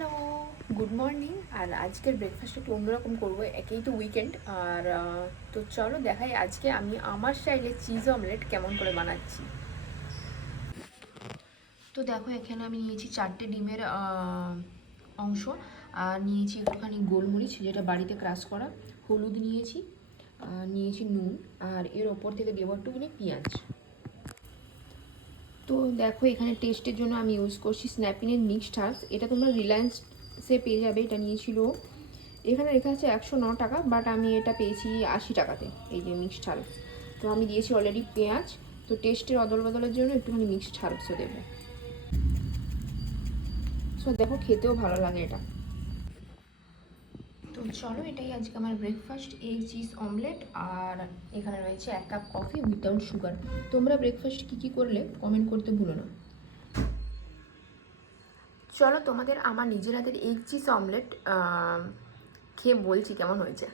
Hello, good morning. আর আজকের breakfast একটু অন্যরকম করবো, একেই তো উইকেন্ড। আর তো চলো দেখাই আজকে আমি আমার স্টাইলে চিজ অমলেট কেমন করে বানাচ্ছি। তো দেখো এখানে আমি নিয়েছি 4টে ডিমের অংশ, আর নিয়েছি একটুখানি গোলমরিচ যেটা বাড়িতে ক্রাশ করা, হলুদ নিয়েছি, নিয়েছি নুন, আর এর ওপর থেকে দেবো একটুখানি পেঁয়াজ। তো দেখো এখানে টেস্টের জন্য আমি ইউজ করছি স্ন্যাপিনের মিক্সড হার্বস। এটা তোমরা রিলায়েন্সে পেয়ে যাবে। এটা নিয়েছিল, এখানে লেখা আছে 109 টাকা, বাট আমি এটা পেয়েছি 80 টাকাতে, এই যে মিক্সড হার্বস। তো আমি দিয়েছি অলরেডি পেঁয়াজ। তো টেস্টের অদল বদলের জন্য একটুখানি মিক্সড হার্বসও দেবো। সো দেখো খেতেও ভালো লাগে এটা। তো চলো এটাই আজকে আমার ব্রেকফাস্ট, এগ চিজ অমলেট। আর এখানে রয়েছে 1 কাপ কফি উইথাউট সুগার। তোমরা ব্রেকফাস্ট কী করলে কমেন্ট করতে ভুলো না। চলো তোমাদের আমার নিজের হাতের এগ চিজ অমলেট খেয়ে বলছি কেমন হয়েছে।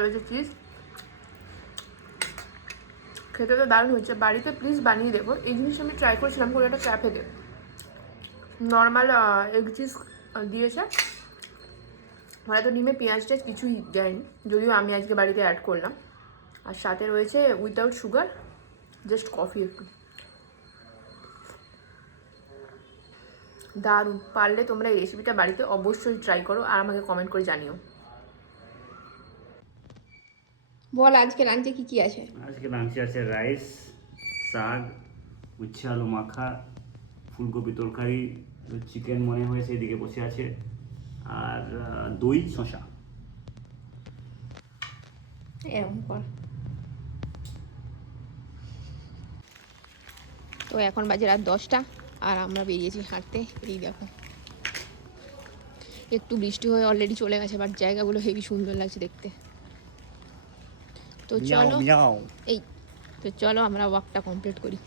রয়েছে চিজ, খেতে তো দারুণ হচ্ছে। বাড়িতে প্লিজ বানিয়ে দেবো। এই জিনিস আমি ট্রাই করেছিলাম কোনো একটা ক্যাফেতে, নর্মাল এগ চিজ দিয়েছে, হয়তো ডিমে পেঁয়াজ টেজ কিছুই দেয়নি, যদিও আমি আজকে বাড়িতে অ্যাড করলাম। আর সাথে রয়েছে উইথাউট সুগার, জাস্ট কফি একটু। দারুণ। পারলে তোমরা এই রেসিপিটা বাড়িতে অবশ্যই ট্রাই করো আর আমাকে কমেন্ট করে জানিও। বল আজকে লাঞ্চে কি কি আছে? আজকে লাঞ্চে আছে রাইস, শাক, উচ্ছে আলু মাখা, ফুলকপি তরকারি, চিকেন মনে হয়েছে এদিকে বসে আছে, আর দই শসা। এরকম কর। তো এখন বাজে রাত 10টা, আর আমরা বেরিয়েছি হাঁটতে। এই দেখো একটু বৃষ্টি হয়ে অলরেডি চলে গেছে, বাট জায়গাগুলো হেবি সুন্দর লাগছে দেখতে। তো চলো এই, তো চলো আমরা ওয়াকটা কমপ্লিট করি।